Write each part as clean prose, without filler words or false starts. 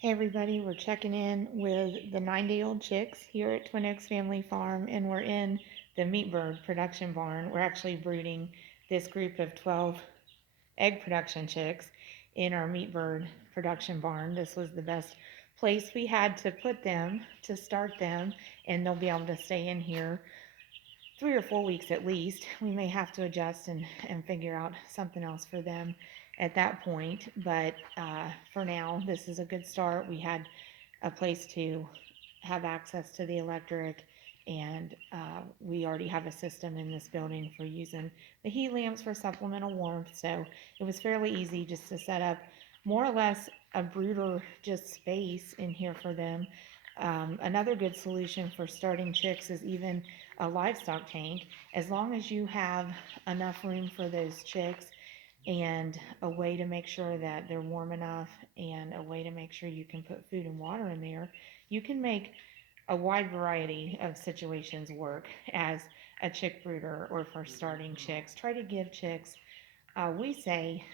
Hey everybody, we're checking in with the 9-day-old chicks here at Twin Oaks Family Farm, and we're in the meat bird production barn. We're actually brooding this group of 12 egg production chicks in our meat bird production barn. This was the best place we had to put them to start them, and they'll be able to stay in here 3 or 4 weeks at least. We may have to adjust and figure out something else for them at that point. But for now, this is a good start. We had a place to have access to the electric, and we already have a system in this building for using the heat lamps for supplemental warmth. So it was fairly easy just to set up more or less a brooder just space in here for them. Another good solution for starting chicks is even a livestock tank. As long as you have enough room for those chicks and a way to make sure that they're warm enough and a way to make sure you can put food and water in there, you can make a wide variety of situations work as a chick brooder or for starting chicks. Try to give chicks, we say,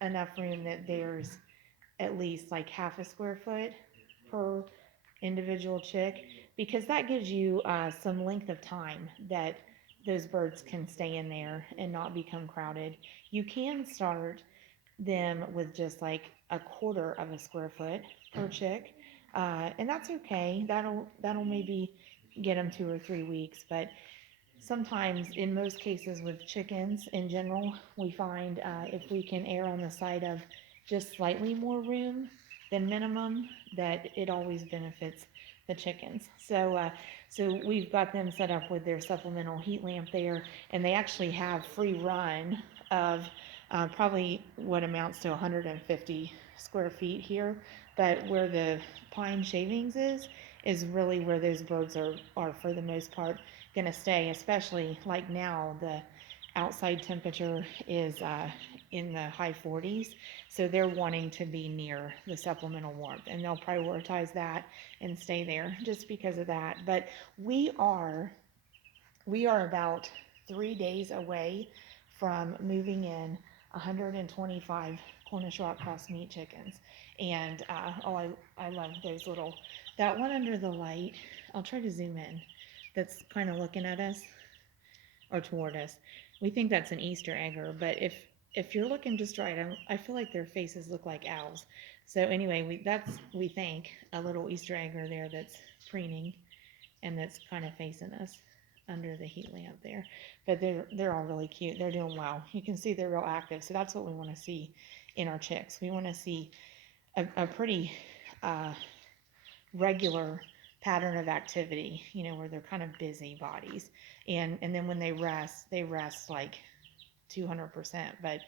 enough room that there's at least like half a square foot per individual chick, because that gives you some length of time that those birds can stay in there and not become crowded. You can start them with just like a quarter of a square foot per chick, and that's okay. That'll maybe get them 2 or 3 weeks, but sometimes, in most cases with chickens in general, we find if we can err on the side of just slightly more room than minimum, that it always benefits the chickens. So we've got them set up with their supplemental heat lamp there, and they actually have free run of probably what amounts to 150 square feet here. But where the pine shavings is really where those birds are for the most part going to stay, especially like now the outside temperature is in the high 40s. So they're wanting to be near the supplemental warmth, and they'll prioritize that and stay there just because of that. But we are about 3 days away from moving in 125 Cornish rock cross meat chickens. And I love those little, that one under the light. I'll try to zoom in. That's kind of looking at us or toward us. We think that's an Easter egger, but if you're looking just right, I feel like their faces look like owls. So anyway, we think a little Easter egger there that's preening and that's kind of facing us under the heat lamp there. But they're all really cute. They're doing well. You can see they're real active. So that's what we want to see in our chicks. We want to see a pretty regular pattern of activity, where they're kind of busy bodies. And then when they rest like 200%, but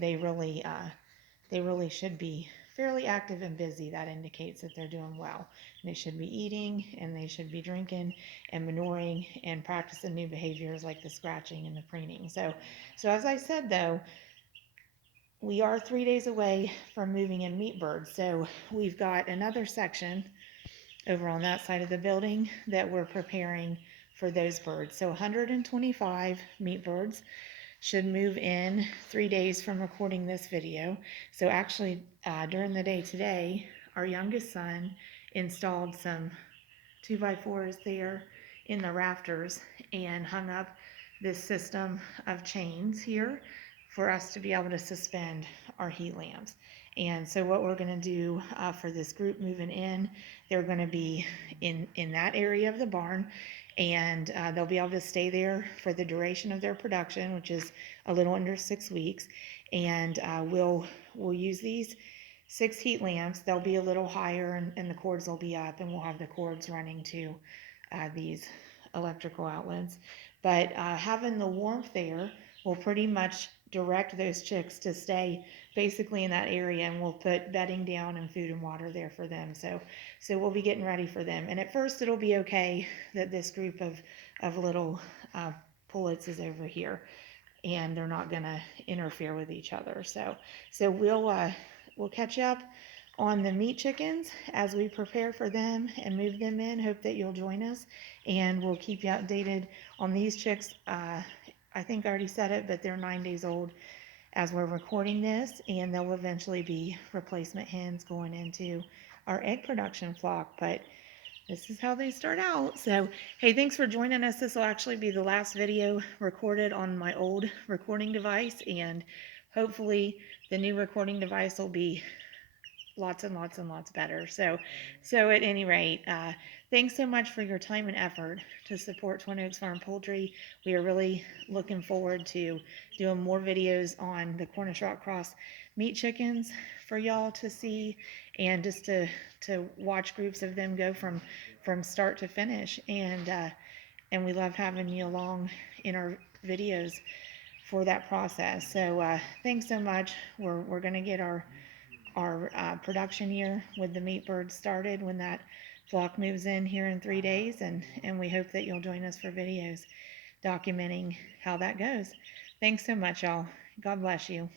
they really should be fairly active and busy. That indicates that they're doing well. They should be eating, and they should be drinking and manuring and practicing new behaviors like the scratching and the preening. So as I said though, we are 3 days away from moving in meat birds. So we've got another section over on that side of the building that we're preparing for those birds. So 125 meat birds should move in 3 days from recording this video. So actually, during the day today, our youngest son installed some 2x4s there in the rafters and hung up this system of chains here for us to be able to suspend our heat lamps. And so what we're going to do for this group moving in, they're going to be in that area of the barn, and they'll be able to stay there for the duration of their production, which is a little under 6 weeks. And we'll use these 6 heat lamps. They'll be a little higher, and the cords will be up, and we'll have the cords running to these electrical outlets. But having the warmth there will pretty much direct those chicks to stay basically in that area, and we'll put bedding down and food and water there for them. So we'll be getting ready for them. And at first it'll be okay that this group of little pullets is over here, and they're not going to interfere with each other. So we'll catch up on the meat chickens as we prepare for them and move them in. Hope that you'll join us, and we'll keep you updated on these chicks. I think I already said it, but they're 9 days old as we're recording this, and there will eventually be replacement hens going into our egg production flock. But this is how they start out. So, hey, thanks for joining us. This will actually be the last video recorded on my old recording device, and hopefully the new recording device will be lots and lots and lots better. So at any rate, thanks so much for your time and effort to support Twin Oaks Farm Poultry. We are really looking forward to doing more videos on the Cornish Rock Cross meat chickens for y'all to see, and just to watch groups of them go from start to finish. And we love having you along in our videos for that process. So thanks so much. We're going to get our production year with the meat birds started when that flock moves in here in 3 days, and we hope that you'll join us for videos documenting how that goes. Thanks so much, y'all. God bless you.